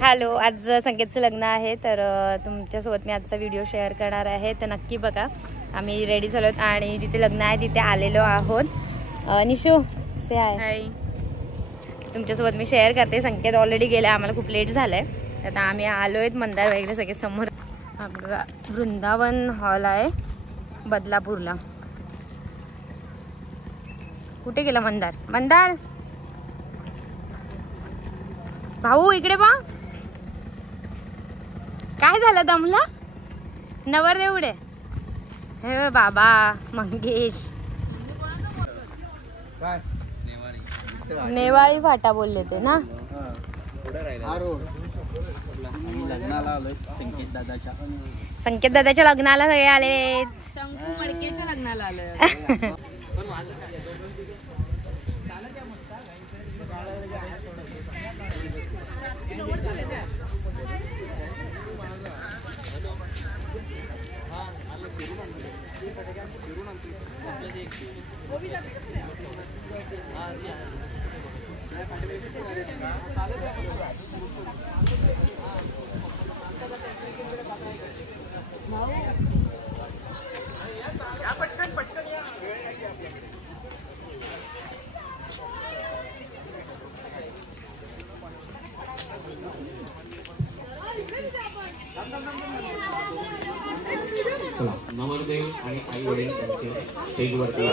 Hello, आज संकेतचं लग्न आहे तर तुमच्यासोबत मी आजचा व्हिडिओ शेअर करणार आहे. तर नक्की बघा. आम्ही रेडी झालो आहोत आणि जिथे लग्न आहे तिथे आलेलो आहोत. निशू से हाय. तुमच्यासोबत मी शेअर करते. संकेत ऑलरेडी गेला, आम्हाला खूप लेट झालंय. आता आम्ही आलो आहेत मंदार वगैरे सगळे समोर. बघा वृंदावन हॉल आहे बदलापूरला. कुठे गेला मंदार? मंदार भाऊ इकडे बा. काय झालं, दमला? नवरदेवडे हे बाबा मंगेश नेवाळी फाटा बोलले ते ना. संकेत दादाच्या लग्नाला सगळे आले. शंकू मडकेच्या लग्नाला आलोय. चला, नवरदेव आणि आई वडील त्यांचे स्टेजवरती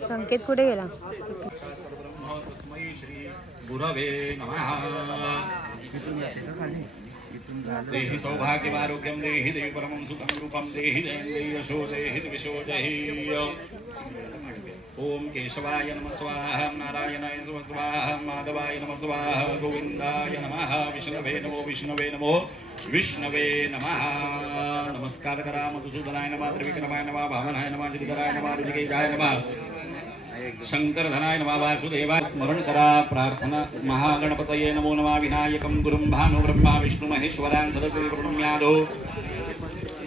संकेत कुठे गेला? गुरवे नमः. देहि सौभाग्यमारोग्यं देहि देहि परमं सुखं रूपं देहि जयं देहि यशो देहि विशो देहि. ओम केशवाय नमः स्वाहा, नारायणाय नमः स्वाहा, माधवाय नमः स्वाहा, गोविंदाय नमः, विष्णवे नमो विष्णवे नमो विष्णवे नमः. नमस्कार करा. मधुसूदनाय नमः, त्रिविक्रमाय नमः, भावनाय नमः, जगदराय नमः, ऋषिकेशाय नमः, शंकरधनाय नमः, वासुदेवाय स्मरण करा. प्रार्थना. महागणपतये नमो नमः. विनायकं गुरुं भानु ब्रह्मा विष्णु महेश्वरान् सदति प्रणम्यादो.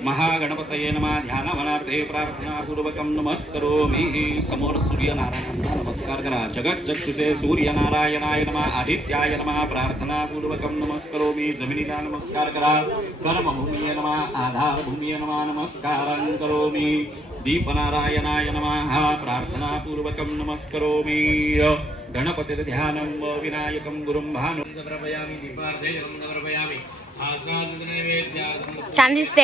महागणपतये नमः. ध्यानवनार्थे प्रार्थना पूर्वकं नमस्करोमि. समोर सूर्यनारायणांना नमस्कार करा. जगज्जगतुसे सूर्यनारायणाय नमः, आदित्याय नमः, प्रार्थना पूर्वकं नमस्करोमि. जमिनीला नमस्कार करा. कर्मभूमिये नमः, आधारभूमिये नमः, नमस्कारं करोमि. दीपनारायणाय नमः, प्रार्थना पूर्वकं नमस्करोमि. गणपतिर ध्यानं विनायकं गुरुं भानु समर्पयामि. दीपार्थे जलं समर्पयामि. छान दिसते.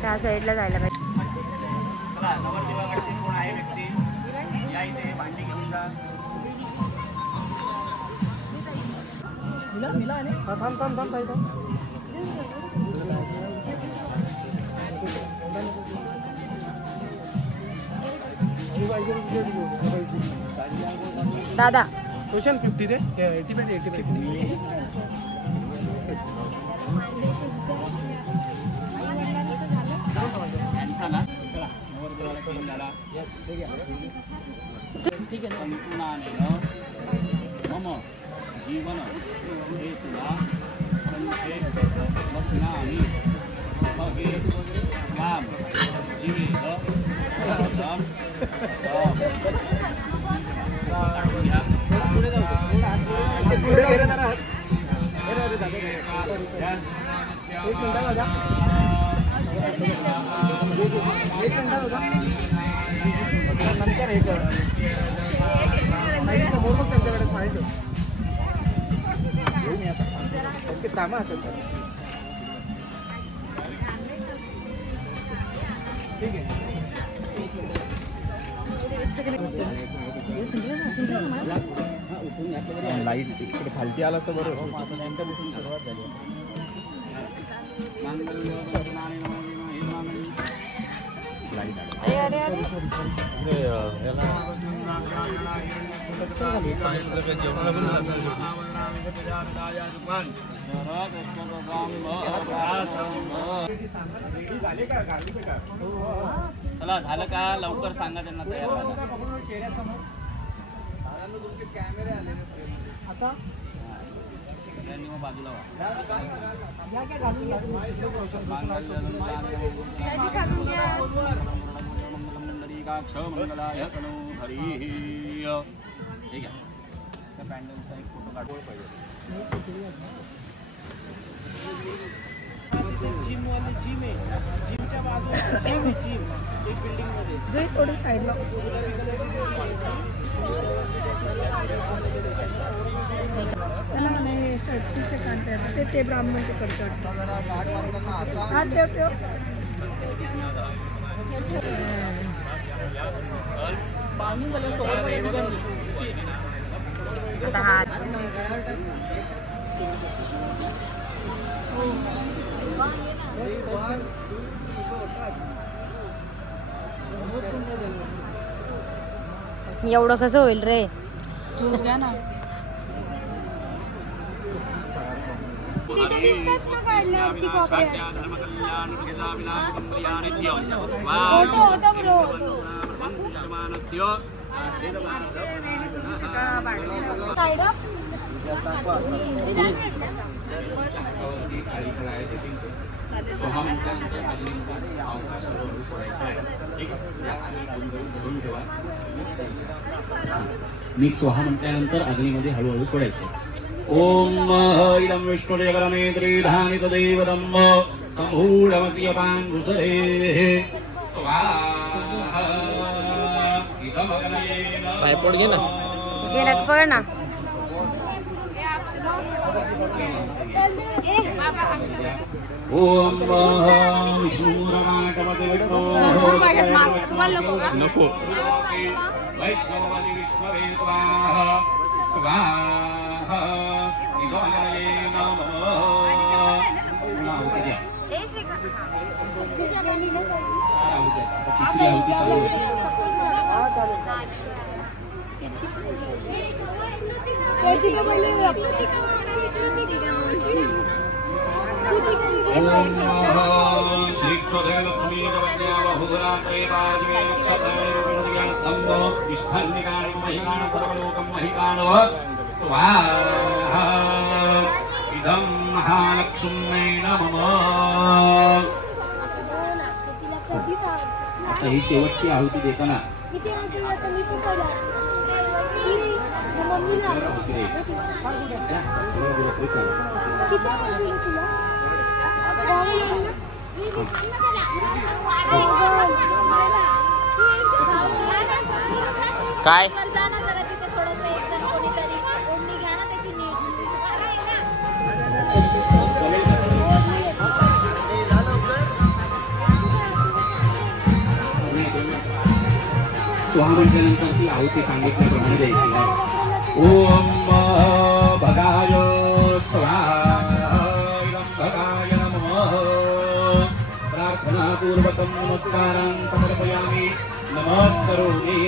त्या साईडला जायला पाहिजे. नवरदेवाकडचे कोण आहे व्यक्ती या इथे भांडी घेऊन जा. दादा क्वेश्चन 50 दे 80 ठीक आहे. मम जीवन हेतुला संखे लग्नानि भगे राम जीवेत पुढे गेले जरा. नंतर हे कर समोर मग त्यांच्याकडे माहिती घेऊन येतात कामं असेल तर ठीक आहे. लाईट इकडे खालती आला तर बरं. सुरुवात झाली. लाईट चला झालं का लवकर सांगा त्यांना तयार व्हायला. सगळ्यांनी मग बाजूला व्हा. मंगलाय तनो हरी. ठीक आहे त्या पॅन्डलचा एक फोटो काढवळ पाहिजे. जिम वाली जिम आहे. जिमच्या बाजूला जिम एक बिल्डिंग मध्ये जे थोडी साइडला नाही शर्टीचे कांटे ते ब्राह्मणचे करतात. हात ठेव ठेव. एवढं कसं होईल रे. ज्यूस घ्या ना. मी स्वाहा म्हटल्यानंतर अग्नीमध्ये हळूहळू सोडायचे. ओम इदं विष्णुदेवरमे त्रिधानि तदेवदं संभूढमस्य पांघुसरेः स्वाहा. ट्रायपॉड घे ना. घे ना पकड ना. ओम विष्णुरमाटमते विष्णो नको वैष्णवमति विष्णवे स्वाहा स्वाहा. इदमये नमः. तिसरी आहुती चालू होती. स्वाहा. इदं महालक्ष्म्यै नमः. आता ही शेवटची आहुती देताना काय स्वाहा म्हटल्यानंतर ती आहुती सांगितल्याप्रमाणे द्यायची आहे. ओम भगाय स्वाहा. भगाय नमः. प्रार्थनापूर्वकं नमस्कारान् समर्पयामि. नमस्करोमि.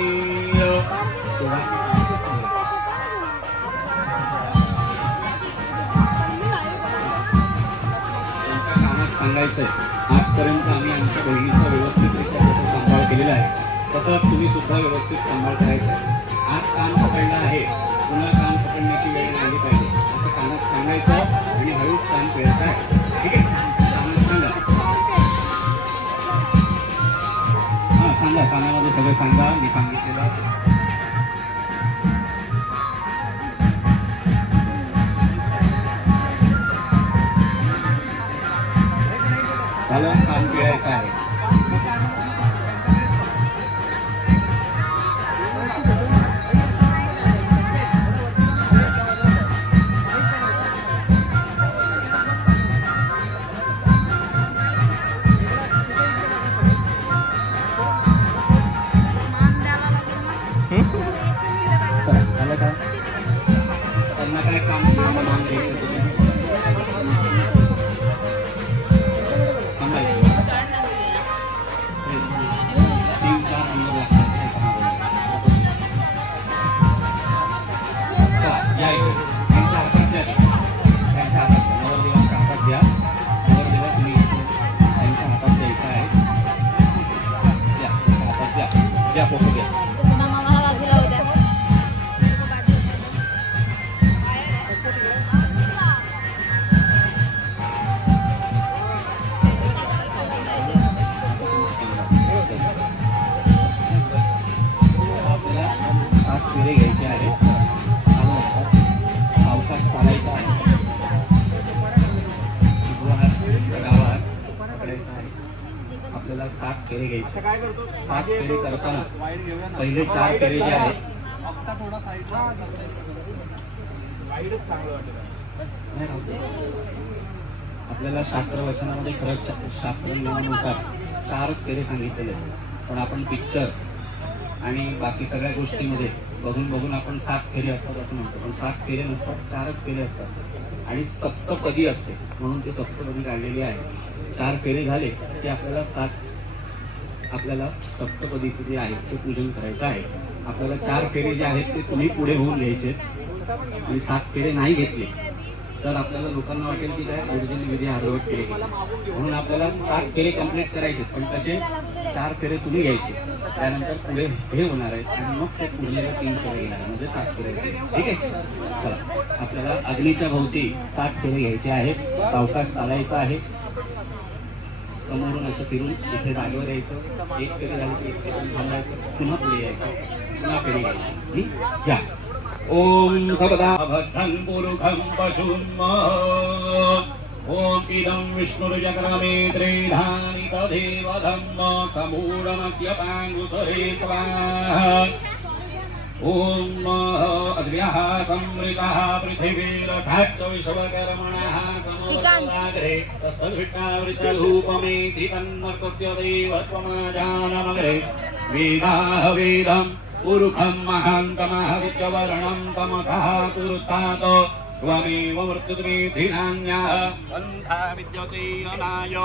त्यांच्या कानात सांगायचंय आजपर्यंत आम्ही आमच्या बहिणीचा व्यवस्थितरित्या कसा सांभाळ केलेला आहे तसंच तुम्ही सुद्धा व्यवस्थित सांभाळ करायचा आहे. आज कान पकडला आहे पुन्हा कान पकडण्याची वेळ आली पाहिजे असं कानात सांगायचं आणि हळूच कान पिळायचं आहे. ठीक आहे कानात सांगा. हां सांगा कानामध्ये सगळं सांगा मी सांगितलेलं. कान पिळायचं आहे. झालं का त्यांना काय काम मान द्यायचं तुम्ही या इकडे त्यांच्या हातात द्या, त्यांच्या हातात द्या, नवरदेवांच्या हातात द्या. नवरदेवा तुम्ही त्यांच्या हातात द्यायचं आहे. द्या, त्यांच्या हातात द्या, द्या फोटो द्या. घ्यायचे आहे. सावकाश चालायचा आहे. आपल्याला 7 फेरे घ्यायचे. 7 फेरे करताना पहिले 4 फेरे जे आहेत आपल्याला शास्त्र वचनामध्ये खरंच शास्त्र नियमानुसार 4च फेरे सांगितलेले आहेत. पण आपण पिक्चर आणि बाकी सगळ्या गोष्टीमध्ये बघून आपण 7 फेरे असतात असं म्हणतो. पण 7 फेरे नसतात, 4च फेरे असतात. आणि सप्तपदी असते म्हणून ते सप्तपदी काढलेली आहे. 4 फेरे झाले की आपल्याला सप्तपदीचे जे आहे ते पूजन करायचं आहे. आपल्याला 4 फेरे जे आहेत ते तुम्ही पुढे होऊन घ्यायचे आणि 7 फेरे नाही घेतले तर आपल्याला लोकांना वाटेल की काय ओरिजिनल विधी अर्धवट केले गेले. म्हणून आपल्याला 7 फेरे कंप्लीट करायचे. पण तसे 4 फेरे तुम्ही घ्यायचे. त्यानंतर पुढे हे होणार आहे आणि मग ते पुढे 3 फेरे घेणार म्हणजे 7 फेरे. ठीक आहे. चला आपल्याला अग्नीच्या भोवती 7 फेरे घ्यायचे आहेत. सावकाश चालायचं आहे. समोरून असं फिरून इथे जागेवर यायचं. 1 फेरी झाली की 1 सेकंद थांबायचं. पुन्हा पुढे यायचं. पुन्हा फेरी घ्यायची. या ओम सबदा भद्रं पुरुखं पशुन्मः. ओम इदं विष्णुर्यक्रमे त्रिधानि तदेव धम्म समूढमस्य पाङ्गुसरे स्वाहा. ओम अद्भ्यः समृतः पृथिवीरसाच्च विश्वकर्मणः समोदाग्रे तस्सद्विष्टावृतधूपमेति तन्मर्कस्य देवत्वमाजानमग्रे. वेदाः वेदम् पुरुखं महान्तमहविद्यवर्णं तमसः पुरुषात् त्वमेव वर्तते नान्यः पन्था विद्यते अनाय.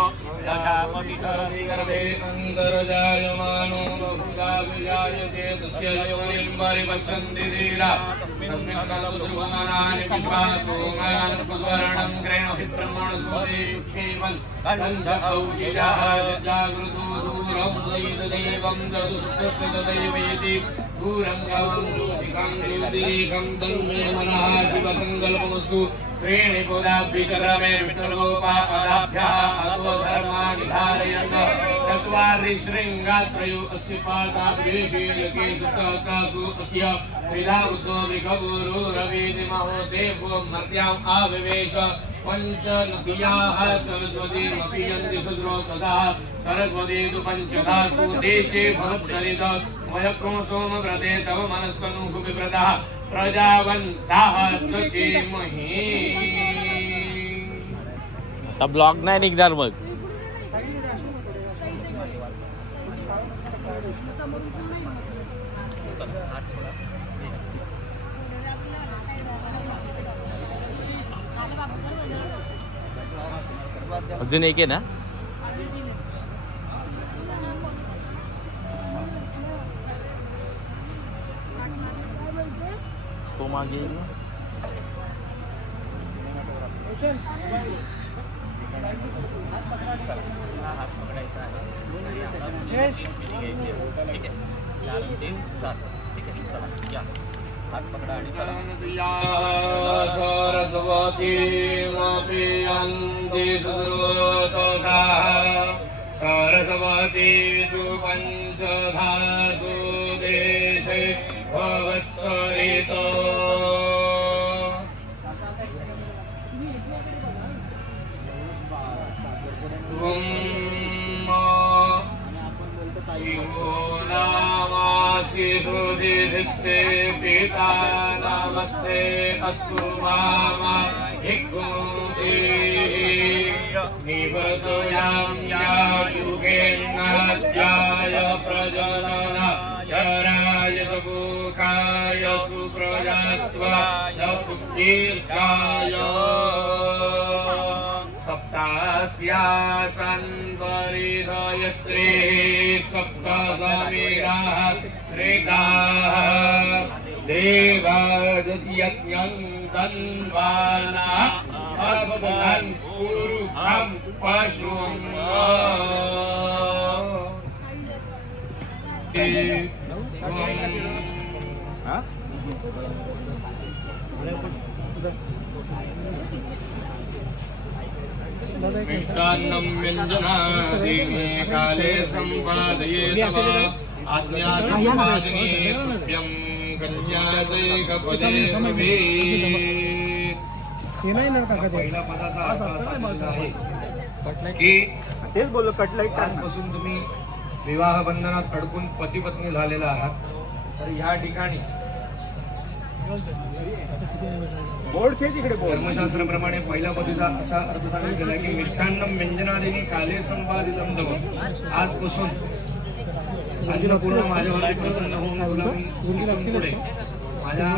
प्रजापतिकरति गर्भे अन्तर्जायमानो बहुधा विजायते तस्य योनिं परिपश्यन्ति धीरा. तस्मिन् कालपुरुषमानानि विश्वासोमान् पुष्वर्णं क्रेणोहि ब्रह्मणस्पति क्षेमन् पञ्च औषधः जागृतो दूरं दैवदेवं चतुष्टस्य तदैवेति दूरं गवं ज्योतिकं ज्योतिरेकं तन्मे मनः शिवसङ्कल्पमस्तु. त्रीणि पदाभ्यचक्रमे विष्णुर्गोपादाभ्यः अतो धर्माणि धारयन्. चत्वारि शृङ्गात्रयो अस्य पादाभ्येषु सहस्रासु अस्य त्रिधा बुद्धो मृगपुरुरवीति महोदेवो मर्त्याम् आविवेश. पंच नद्याः सरस्वतीमपि यन्ति सुद्रो तदा सरस्वती तु पञ्चदासु देशे भवत्सरित. वयक्रो सोमव्रते तव मनस्तनुः विप्रदः प्रजावन्तः सचेमहि. आता ब्लॉग नाही निघणार मग. अजून एक आहे ना. तो मागे येईल ना. हात पकडा आणि सरस्वती सरस्वती तु पंचधासु देशे भवत्सरित. शिवो नामासि श्रुतिधिष्ठे पिता नमस्ते अस्तु मामा हिग्गुंसि. निवर्तयां युगेन्नाद्याय प्रजननाय सुखाय सुप्रजास्त्वाय सुदीर्घाय. सप्तास्यासन् परिधय स्त्रीः सप्त समीराः श्रिताः देवादयज्ञं तन्वाना अवदनं पुरुषं पशुं मिष्टान्नं व्यञ्जनादीनि काले सम्पादयेत् आज्ञा सम्पादने तुभ्यं कन्याचैकपदे पहिला पदाचा अर्थ असा केलेला आहे की तेच बोललो कटलाईट आजपासून तुम्ही विवाह बंधनात अडकून पती पत्नी झालेला आहात तर या ठिकाणी बोर्ड खेच इकडे धर्मशास्त्राप्रमाणे पहिल्या पदीचा असा अर्थ सांगितलेला आहे की मिष्टान्नम व्यंजनादिनी काले संपादितम तव आजपासून पूर्ण माझ्यावरती प्रसन्न होऊन तुला मी इथून पुढे माझ्या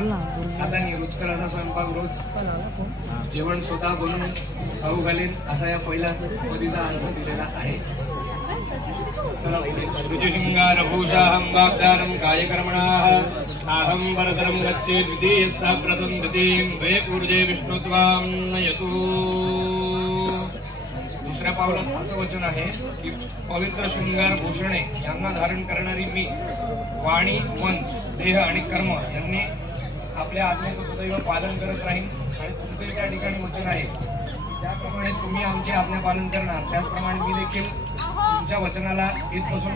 हाताने रुचकर असा स्वयंपाक रोज जेवण स्वतः बनवून खाऊ घालेन असा या पहिल्या पदीचा अर्थ दिलेला आहे. चला रुचिशृंगारभूषाहं वाग्दानं कार्यकर्मणाः अहं वरदरं गच्छे द्वितीयस्सा प्रथम द्वितीयं द्वे पूर्जे विष्णुत्वां नयतु. दुसऱ्या पावलास असं वचन आहे की पवित्र शृंगार भूषणे यांना धारण करणारी मी वाणी मन देह आणि कर्म यांनी आपल्या आज्ञेचं सदैव पालन करत राहीन आणि तुमचे त्या ठिकाणी वचन आहे त्याप्रमाणे तुम्ही आमचे आज्ञा पालन करणार त्याचप्रमाणे मी देखील तुमच्या वचनाला इथपासून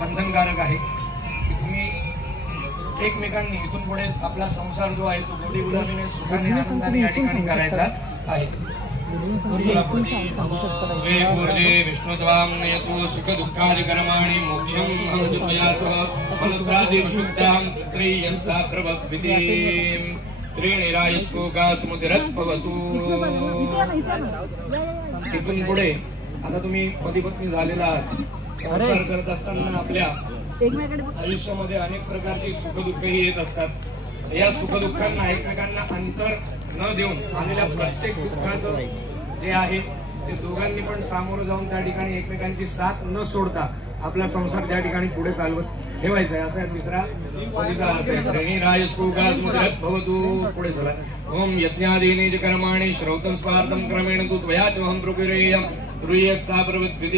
बंधनकारक आहे की तुम्ही एकमेकांनी इथून पुढे आपला संसार जो आहे तो गोडी गुलाबीने सुखाने आनंदाने या ठिकाणी करायचा आहे. विष्णुत्वां नयतु सुख दुःखादि कर्माणि मोक्षं हंतुया सह मनसादि विशुद्धां त्रय्यस्सा प्रभक्विति त्रीणि रायस्कोका समुद्रत् भवतु. इथून पुढे आता तुम्ही पती पत्नी झालेला आहात संसार करत असताना आपल्या आयुष्यामध्ये अनेक प्रकारची सुखदुःखही येत असतात. या सुखदुःखांना एकमेकांना अंतर न देऊन आलेल्या प्रत्येक दुःखाचं जे आहे ते दोघांनी पण सामोरं जाऊन त्या ठिकाणी एकमेकांची साथ न सोडता आपला संसार त्या ठिकाणी पुढे चालवत ठेवायचा आहे असा तिसरा पदीचा अर्थ आहे. भवतु पुढे चला. ओम यज्ञादीनि च कर्माणि श्रौतं स्वार्थं क्रमेण तु त्वया च अहं प्रकुर्येयं तुर्यस्सा प्रवृत्तिः.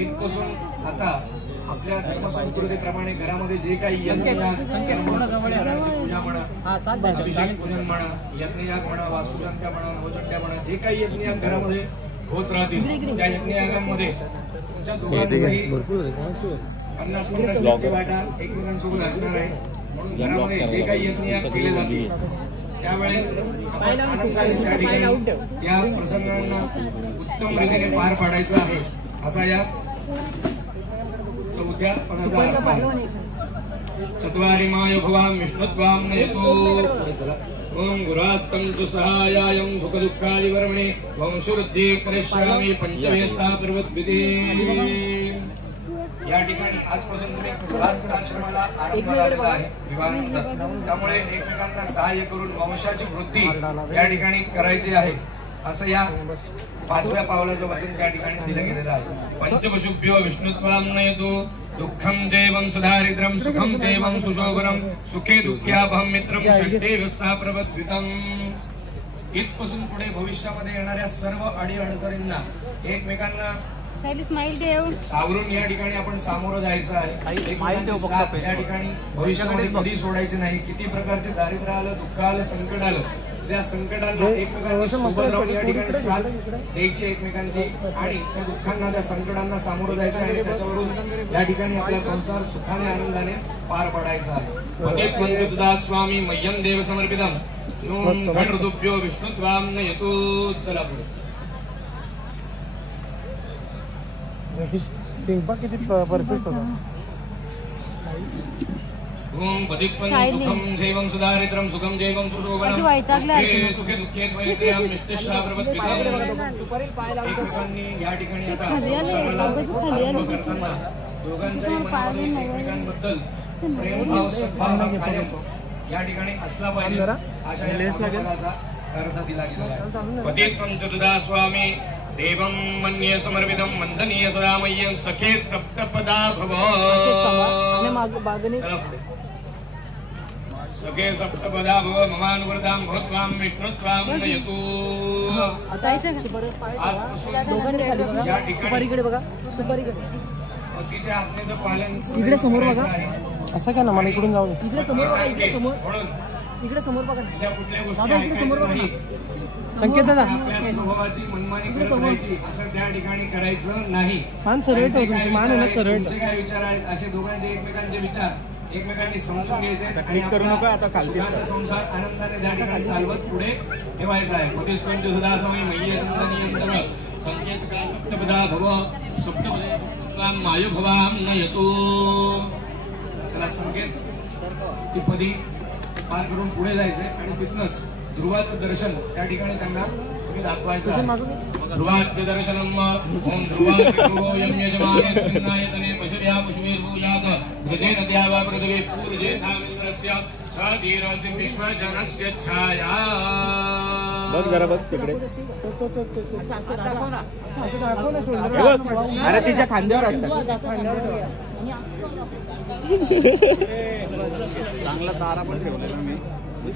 इथपासून आता आपल्या धर्मसंस्कृतीप्रमाणे घरामध्ये जे काही यज्ञयाग पूजा म्हणा अभिषेक पूजन म्हणा यज्ञयाग म्हणा वास्तुशांत्या म्हणा नवचंड्या म्हणा जे काही यज्ञयाग घरामध्ये होत राहतील त्या यज्ञयागांमध्ये तुमच्या दोघांचाही 50-50% वाटा एकमेकांसोबत असणार आहे. म्हणून घरामध्ये जे काही यज्ञयाग केले जातील त्यावेळेस आनंदाने त्या ठिकाणी या प्रसंगांना उत्तम रीतीने पार पाडायचं आहे असा या चौथ्या पदाचा अर्थ आहे. चत्वारि माय भवां विष्णुत्वां नयतु. ओम गुरास्तं तु सहायायं सुखदुःखादि वर्मणे वंशवृद्धी करिष्यामि पंचमेसा प्रवृत्तिः. या ठिकाणी आजपासून तुम्ही गृहस्थ आश्रमाला आरंभ झालेला आहे विवाहानंतर त्यामुळे एकमेकांना सहाय्य करून वंशाची वृद्धी या ठिकाणी करायची आहे असं या पाचव्या पावलाचं वचन त्या ठिकाणी दिलं गेलेलं आहे. पंचवशुभ्यो विष्णुत्वां नयतु. दुःखं चैवं सदारिद्रं सुखं चैवं सुशोभनं सुखे दुःख्याभं मित्रं षष्ठेवस्सा प्रवद्धितम्. इथपासून पुढे भविष्यामध्ये येणाऱ्या सर्व अडीअडचणींना एकमेकांना सावरून या ठिकाणी आपण सामोरं जायचं आहे. एकमेकांची साथ या ठिकाणी भविष्यामध्ये कधी सोडायची नाही. किती प्रकारचे दारिद्र्य आलं दुःख आलं संकट आलं त्या संकटांना एकमेकांनी सोबत राहून या ठिकाणी साथ द्यायची एकमेकांची आणि त्या दुःखांना त्या संकटांना सामोरं जायचं आणि त्याच्यावरून या ठिकाणी आपला संसार सुखाने आनंदाने पार पडायचा आहे. स्वामी मह्यम देव समर्पितम ऋतुभ्यो विष्णुत्वां नयतु. चला पुढे. किती परफेक्ट होता. ओम पतित्वं सुखं जैवं सुदारिद्रं सुखं जैवं सुशोभनं सुखे दुःखे द्वैत्र्यं निष्ठिशा प्रवद्धितम्. एकमेकांनी या ठिकाणी आता संसाराला आरंभ करताना दोघांच्याही मनामध्ये एकमेकांबद्दल प्रेमभाव सद्भाव कायम या ठिकाणी असला पाहिजे अशा या पदाचा अर्थ दिला गेला आहे. पतित्वं चतुर्धा स्वामी देवं मन्ये समर्पितं वंदनीय सदा मह्यं सखे सप्तपदा भव. चला पुढे. सखे सप्तपदा भव ममानुवृतां भवत्वां विष्णुत्वां नयतु. आजपासून या ठिकाणी अतिशय आज्ञेचं पालन इकडे समोर बघा. असं काय ना मला इकडून जाऊ दे. इकडे समोर बघा. इकडे समोर म्हणून इकडे समोर बघा. ज्या कुठल्या गोष्टी दादा इकडे समोर ऐकायच्या बघा. नाही, संकेत दादा आपल्या स्वभावाची मनमानी करत राहायची असं त्या ठिकाणी करायचं नाही. मान सरळ ठेव, त्यांचे काय तुमचे मान विचार आहे ना आहेत, सरळ तुमचे काय विचार आहेत असे दोघांचे एकमेकांचे विचार एकमेकांनी समजून घ्यायचे आणि क्लिक करू आपला नका, आता खालती सुखाचा संसार आनंदाने त्या ठिकाणी चालवत पुढे ठेवायचा आहे. पतिस्पंच सुद्धा समय मय्ये संतनियंतर संकेत का सप्तपदा भव सप्तपदा मायु भवाम नयतु. चला संकेत ती पदी पार करून पुढे जायचंय आणि तिथनच ध्रुवाचं दर्शन त्या ठिकाणी त्यांना तुम्ही दाखवायचं आहे. ध्रुवाद्य दर्शनम ओम ध्रुवासिको यम यजमाने स्विन्नायतने पशव्या पुष्पैर्भूयात हृदयेन द्यावा पृथिवी पूर्जेथामिन्द्रस्य सधीरसि विश्वजनस्य छाया. बघ जरा बघ तिकडे. हे बघ. अरे तिच्या खांद्यावर असतात. चांगला तारा पण ठेवलाय मी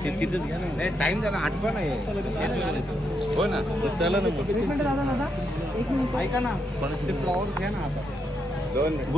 तिथेच घ्या ना. टाइम झाला 8 पण आहे. हो ना चला ना. ऐका ना पण ते फ्लॉवर घ्या ना आता 2 मिनिट.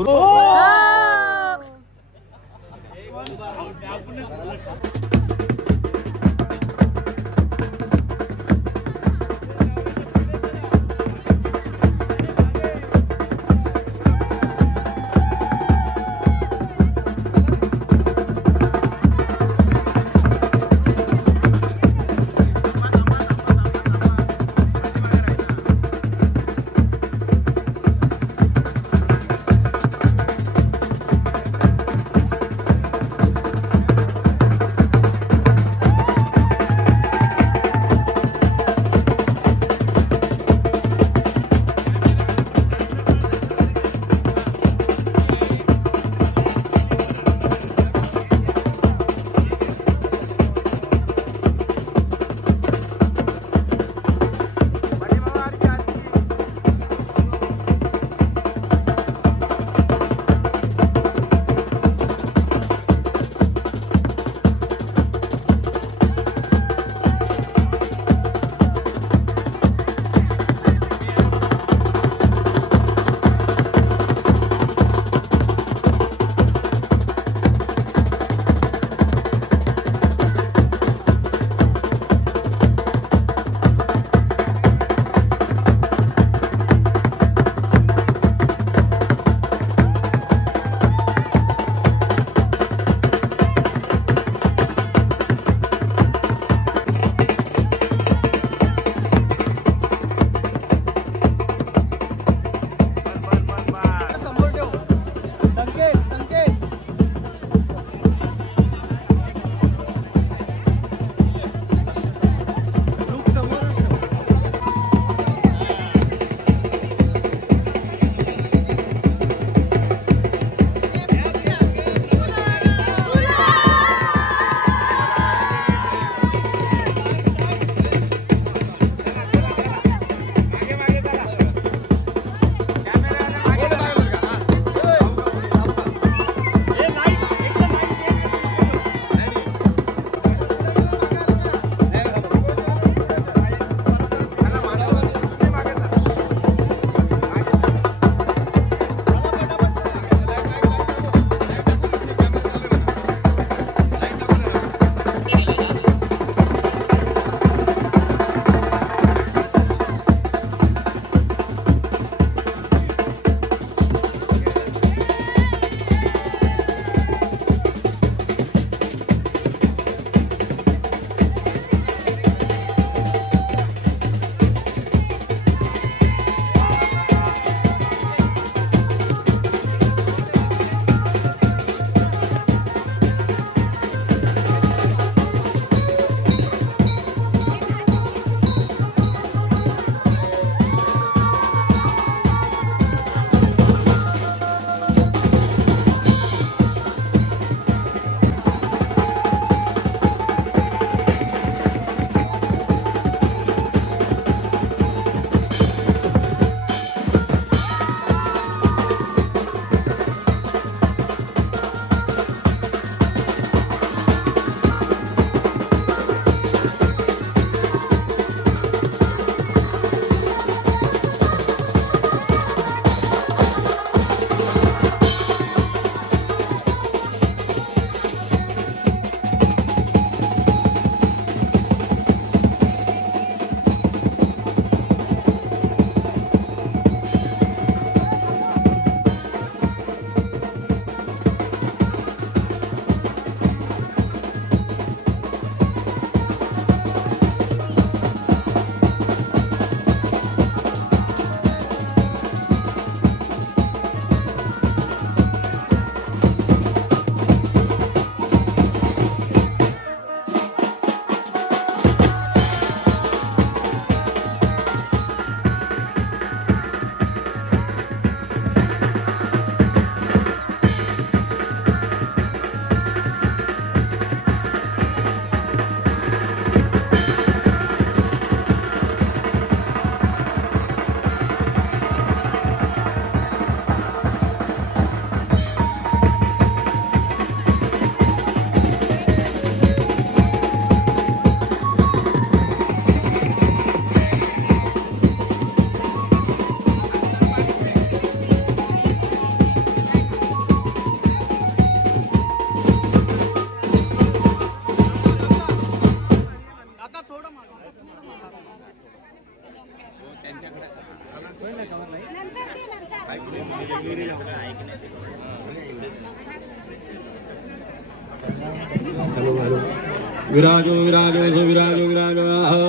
विराजो विराजो विराजो विराजो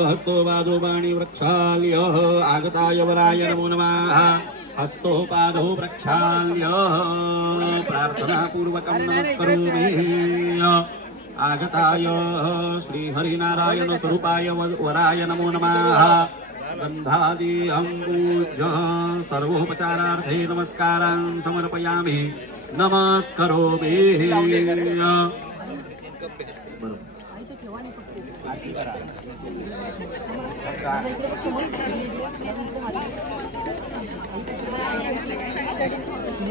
हस्तो पादो पाणि प्रक्षाल्य आगताय वराय नमो नमः हस्तो पादो प्रक्षाल्य प्रार्थना पूर्वकं नमस्करोमि आगताय श्री हरिनारायण स्वरूपाय वराय नमो नमः गंधादि अंबुज सर्वोपचारार्थे नमस्कारान् समर्पयामि नमस्करोमि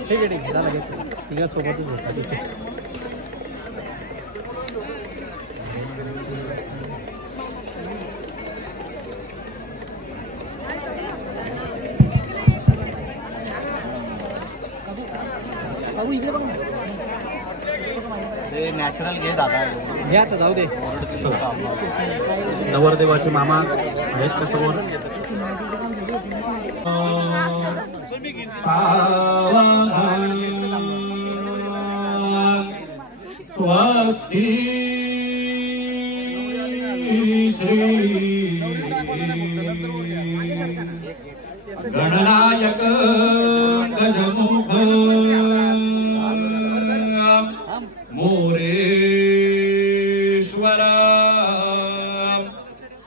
ठीक आहे झालं तुझ्या सोबतच होता नॅचरल घे दादा घ्या आता जाऊ दे नवरदेवाचे मामा आहेत का समोर स्वस्ति श्री गणनायक गजमुख मोरेश्वर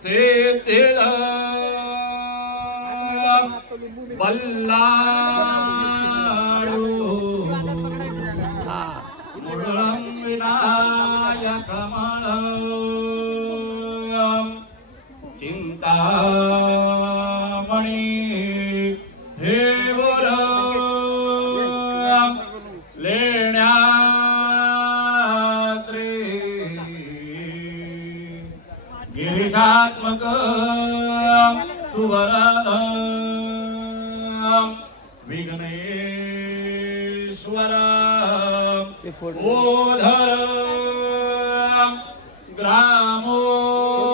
सेतिल बल्लाळु मुरळं विनायकमलं चिंतामणि देवरं लेण्याद्रि गिरिजात्मक सुवरदं विघ्नेश्वर ओधर ग्रामोरा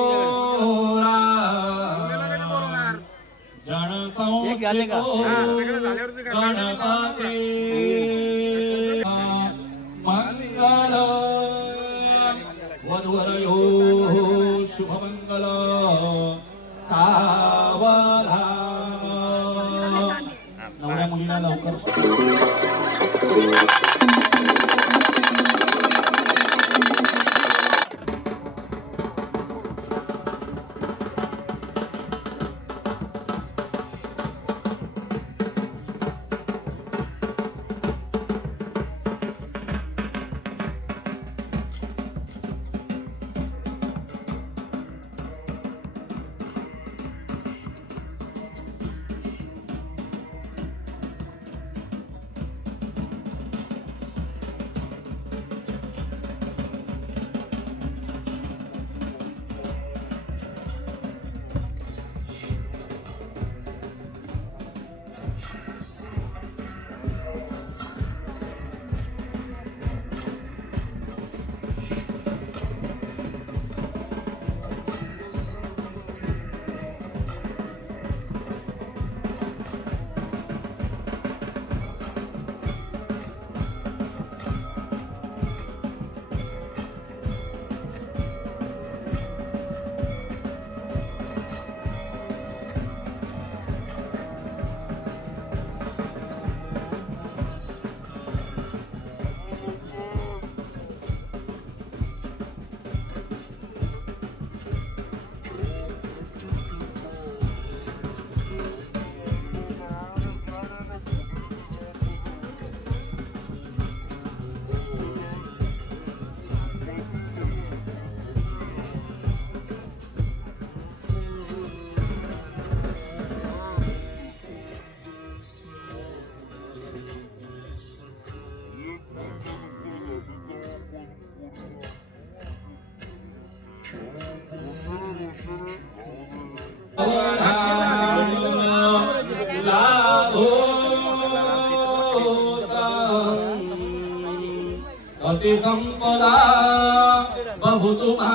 जनसंस्कृतो गणपती मंगल वधूवरयो शुभमंगल सावधान नवऱ्या मुलीला लवकर अति संपदा बहुतुमा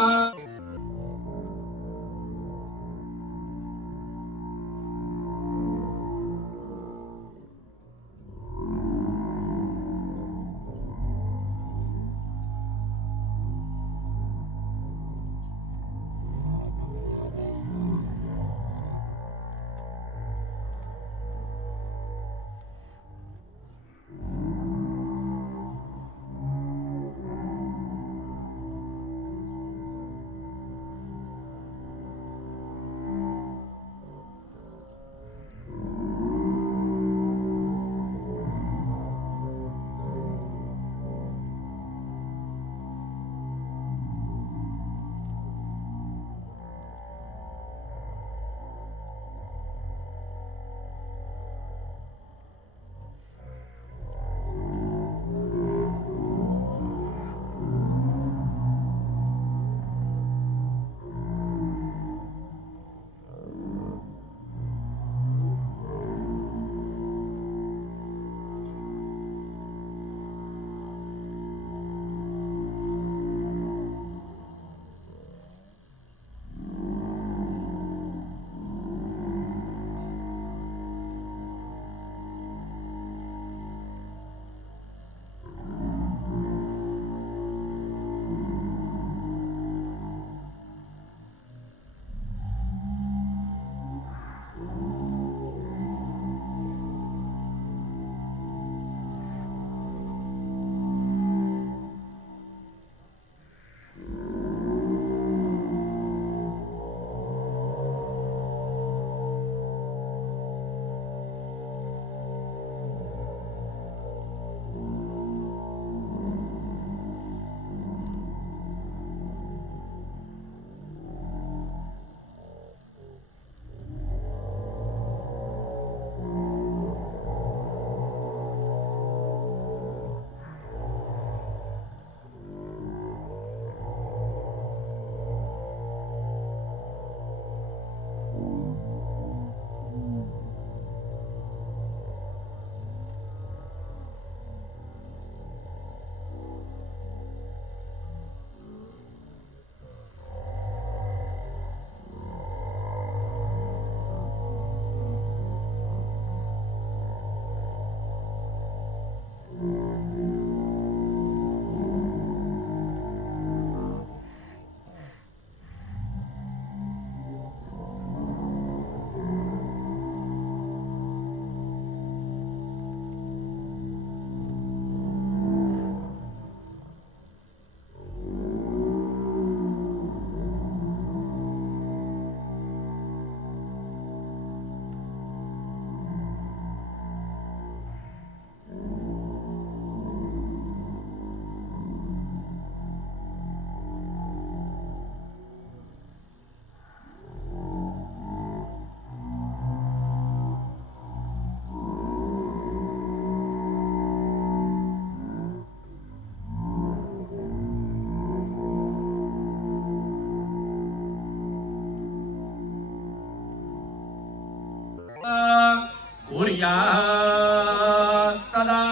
कुर्यात् सदा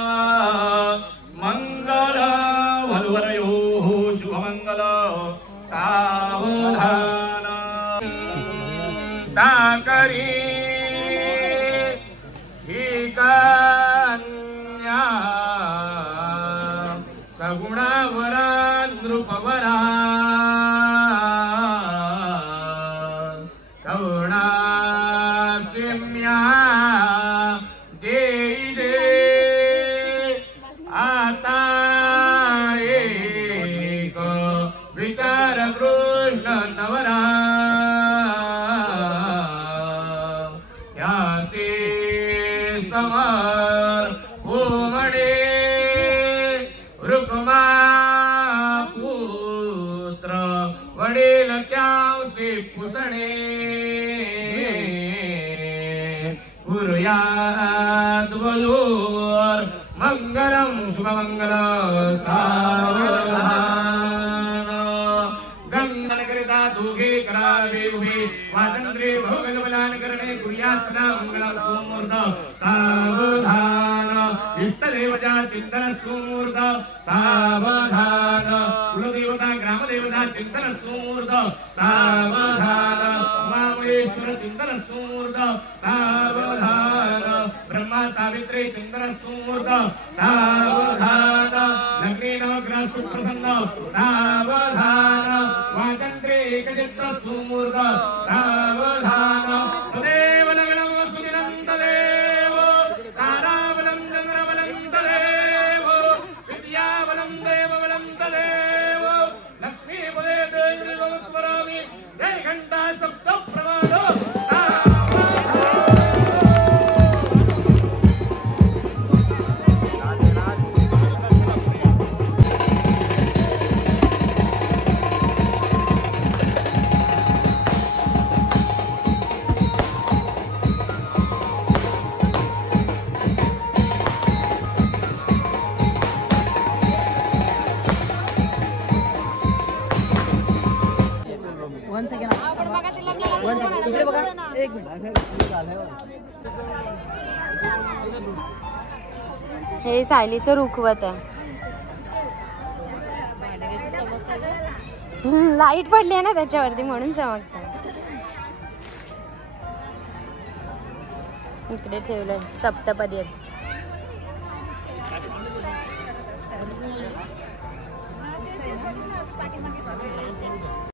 मंगल वधूवरयोः शुभमंगल सावधान ताकरी ही कन्या सगुणावरा नृपवरा करुणासिम्या देई दे आता एक विचार कृष्ण नवरा यासे समर कोमडे रुक्मा पुत्र वडील त्यासे पुसणे कुर्यात् वधूर मंगलम शुभमंगल सावधान गंगन करिता दोघे करावे उभे वादंद्रे भोगल बलान करणे कुर्यात् सदा मंगलम सुमूर्त सावधान इष्टदेवता चिंतन सुमूर्त सावधान कुलदेवता ग्रामदेवता चिंतन सुमूर्त सावधान उमामहेश्वर चिंतन सुमूर्त सावधान ब्रह्मा सावित्री चिंतन सुमूर्त सावधान लग्ने नवग्रह सुप्रसन्न सावधान वाचंद्रे एकचित्र सुमूर्त सावधान तदेव लग्नं सुदिनं तदेव ताराबलं चन्द्रबलं तदेव विद्याबलं देवबलं तदेव लक्ष्मीपदे देवं स्मरामि जय घंटा शब्द प्रमादो हे सायलीचं रुखवत आहे. लाईट पडली आहे ना त्याच्यावरती म्हणून चमकत. इकडे ठेवलंय सप्तपदी.